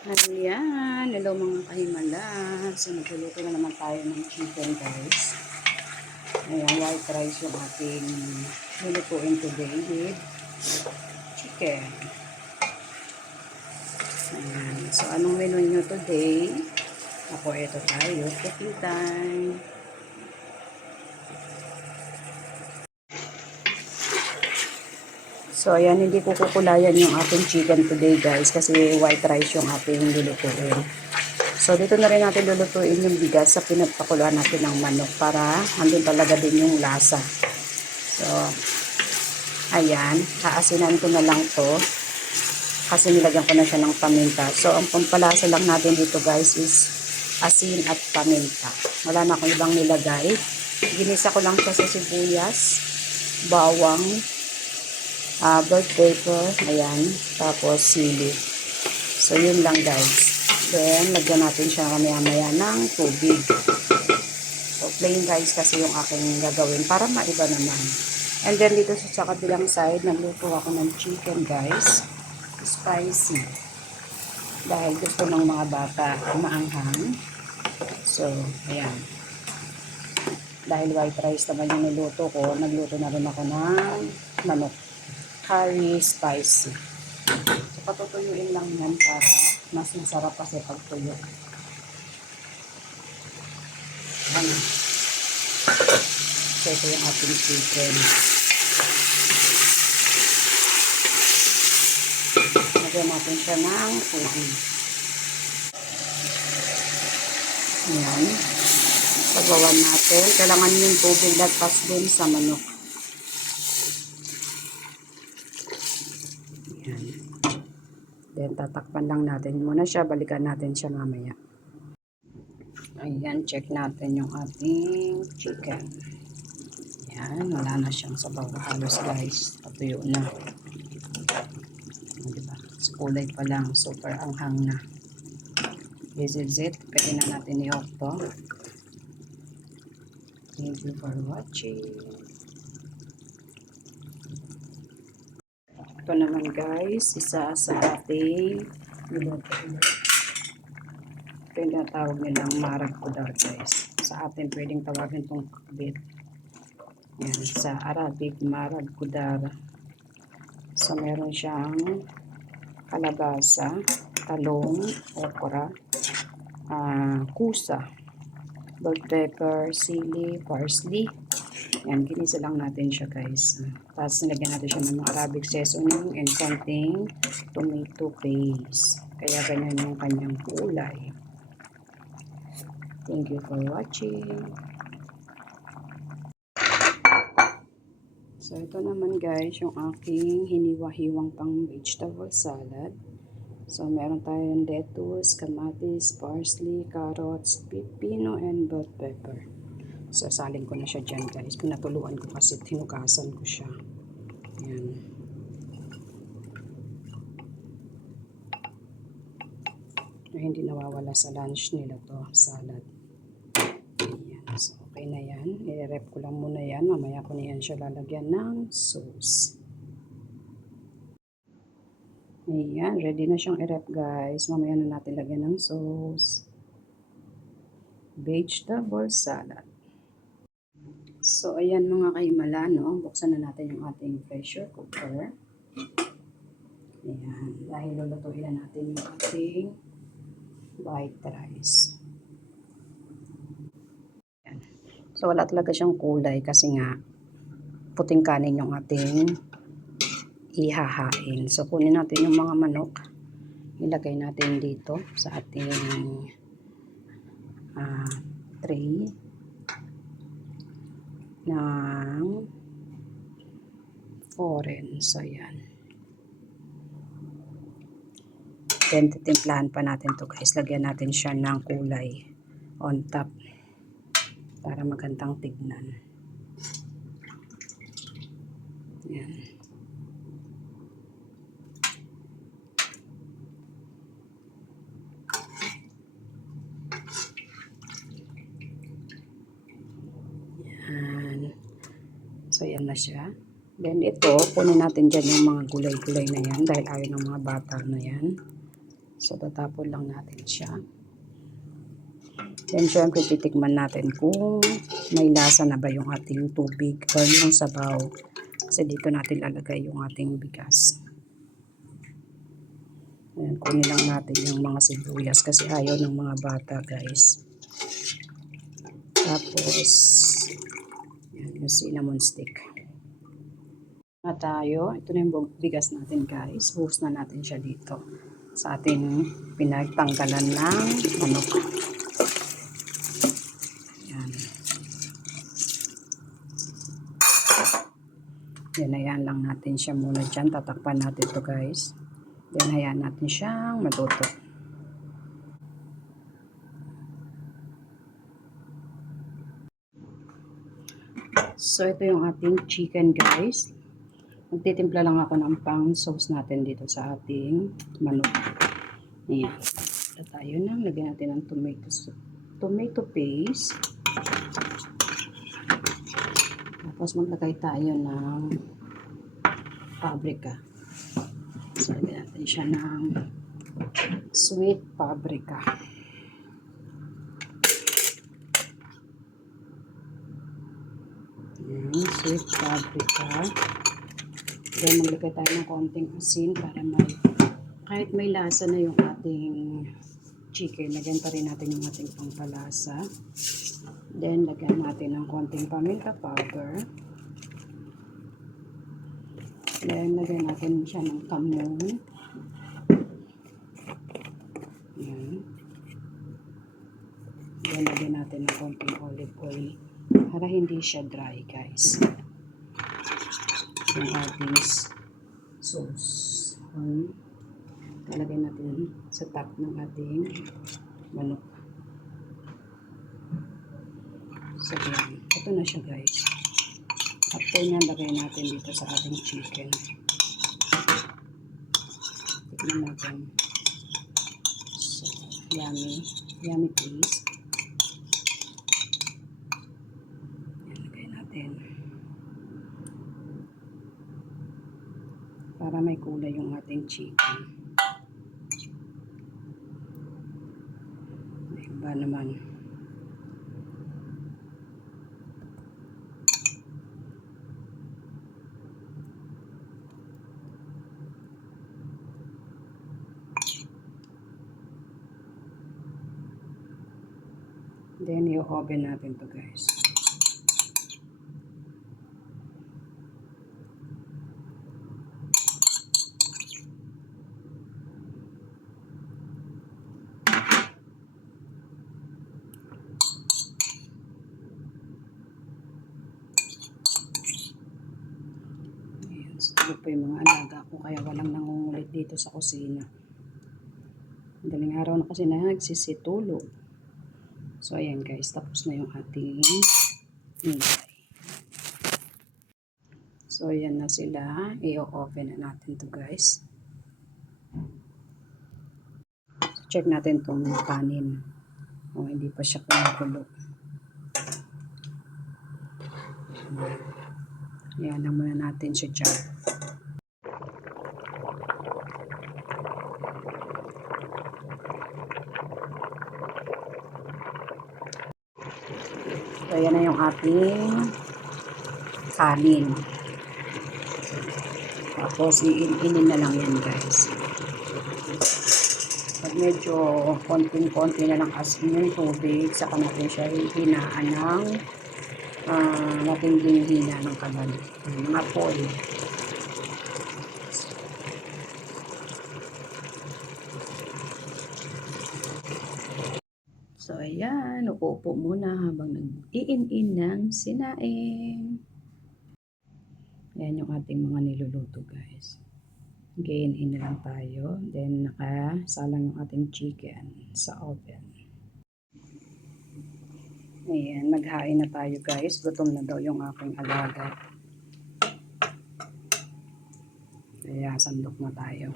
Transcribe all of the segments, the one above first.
Ayan, hello mga kahimala. So, nagluluto na naman tayo ng chicken, guys. Ayan, white rice yung ating lulutuin today with chicken. Ayan, so anong menu nyo today? Ako, ito tayo, cooking time. So, ayan, hindi ko kukulayan yung ating chicken today, guys, kasi white rice yung ating lulutuin. So, dito na rin natin lulutuin yung bigas sa pinagpakuluan natin ng manok para andun talaga din yung lasa. So, ayan, haasinan ko na lang to kasi nilagyan ko na siya ng paminta. So, ang pampalasa lang natin dito, guys, is asin at paminta. Wala na akong ibang nilagay. Ginisa ko lang siya sa sibuyas, bawang, bell pepper, ayan, tapos sili. So, yun lang, guys. Then, lagyan natin siya mamaya-maya ng tubig. So, plain rice kasi yung aking gagawin para maiba naman. And then, dito sa kabilang side, nagluto ako ng chicken, guys. Spicy. Dahil gusto ng mga bata maanghang. So, ayan. Dahil white rice naman yung niluto ko, nagluto na rin ako ng manok. Curry spicy. So, patutuyuin lang yan para mas masarap kasi pagtuyo. Ano? So, ito yung ating chicken. Lagyan natin siya ng tubig. Ayan. Pagawan natin. Kailangan yung tubig lagpas din sa manok. Ayan. Then, tatakpan lang natin muna siya. Balikan natin siya mamaya. Ayan, check natin yung ating chicken. Ayan, wala na siyang sabaw halos, guys. Patuyo na. Diba? Sa kulay pa lang, super anghang na. This is it. Pwede na natin i-off to. Thank you for watching. Ito naman, guys, isa sa ating niluto. Ito yung tawag nilang maragkudar, guys. Sa atin, pwedeng tawagin itong kakbit. Yan, sa Arabic, maragkudar. So, meron siyang kalabasa, talong, okra, kusa, bell pepper, sili, parsley. Yan, ginisa lang natin siya, guys. Tapos, nilagyan natin siya ng mga Arabic seasoning and konting tomato paste. Kaya ganyan yung kanyang kulay. Thank you for watching. So, ito naman, guys, yung aking hiniwa-hiwang pang vegetable salad. So, meron tayong lettuce, kamatis, parsley, carrots, pipino, and bell pepper. So, salin ko na siya dyan, guys. Pinatuluan ko kasi tinugasan ko siya. Ayan. Hindi nawawala sa lunch nila to, salad. Ayan. So, okay na yan. I-rep ko lang muna yan. Mamaya ko na yan siya lalagyan ng sauce. Ayan. Ready na siyang i-rep, guys. Mamaya na natin lagyan ng sauce. Vegetable salad. So, ayan mga kaimala, no? Buksan na natin yung ating pressure cooker. Ayan. Dahil lulutuin na natin yung ating white rice. Ayan. So, wala talaga siyang kulay kasi nga puting kanin yung ating ihahain. So, kunin natin yung mga manok. Ilagay natin dito sa ating tray ng foreign. So, yan. Then, titimplahan pa natin to, guys. Lagyan natin siya ng kulay on top para magandang tignan. Yan. Yan. So, yan na siya. Then, ito, kunin natin dyan yung mga gulay-gulay na yan dahil ayaw ng mga bata na yan. So, tatapon lang natin siya. Then, syempre, titikman natin kung may lasa na ba yung ating tubig or yung sabaw. Kasi dito natin lalagay yung ating bigas. Ayan, kunin lang natin yung mga sibuyas kasi ayaw ng mga bata, guys. Tapos, ayan, yung cinnamon stick. Na tayo, ito na yung bigas natin, guys. Buhos na natin siya dito sa ating pinagtanggalan ng manok. Ayan. Then, ayan lang natin siya muna dyan. Tatakpan natin to, guys. Then, hayaan natin siyang matuto. So, ito yung ating chicken, guys. Magtitimpla lang ako ng pang sauce natin dito sa ating manok. Ayan. Ito tayo na. Lagyan natin ng tomato paste. Tapos maglagay tayo ng paprika. So, lagyan natin siya ng sweet paprika. Ayan, sweet paprika. Then, maglagay tayo ng konting asin para kahit may lasa na yung ating chicken, lagyan pa rin natin yung ating pampalasa. Then, lagyan natin ng konting paminta powder. Then, lagyan natin siya ng kamon. Ayan. Then, lagyan natin ng konting olive oil para hindi siya dry, guys. Yung ating sauce. Talagay natin sa top ng ating manok. So, yan. Ito na siya, guys. After nyan, lagay natin dito sa ating chicken. Tignan natin. So, yummy. Yummy taste. Yan, lagay natin. Para may kulay yung ating chicken. Iba naman. Then, i-oven natin to, guys. Ito po yung mga alaga ko kaya walang nangungulit dito sa kusina. Madaling araw na kasi nagsisitulog. So ayan, guys, tapos na yung ating ingay. So ayan na sila. I-open na natin to, guys. So, check natin tong kanin. O hindi pa siya kumukulo. Ayan lang muna natin siya dyan. So, ayan na yung ating kanin. Tapos, iinin na lang yan, guys. Pag medyo konting-konti na lang asin yung tubig, saka natin siya hinaan ng matinding hina ng kalan. Mga foil. So, ayan. Upo-upo muna habang nag-iin-in ng sinaing. Ayan yung ating mga niluluto, guys. Gain-in na lang tayo. Then, nakasalang yung ating chicken sa oven. Ayan. Maghain na tayo, guys. Gutom na daw yung aking alaga. Kaya, sandok na tayo.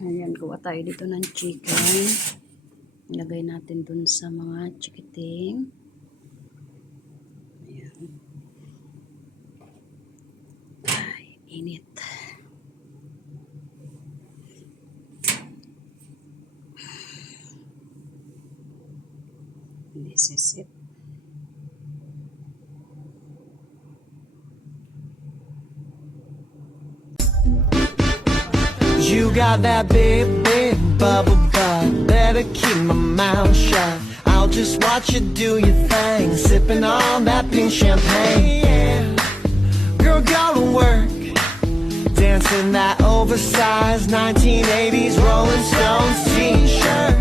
Ayan, kuha tayo dito ng chicken. Ilagay natin dun sa mga chikiting. Ayan. Init. This is it. You got that big, big bubble butt. Better keep my mouth shut. I'll just watch you do your thing, sipping on that pink champagne. Yeah. Girl, go to work, dancing that oversized 1980s Rolling Stones t-shirt.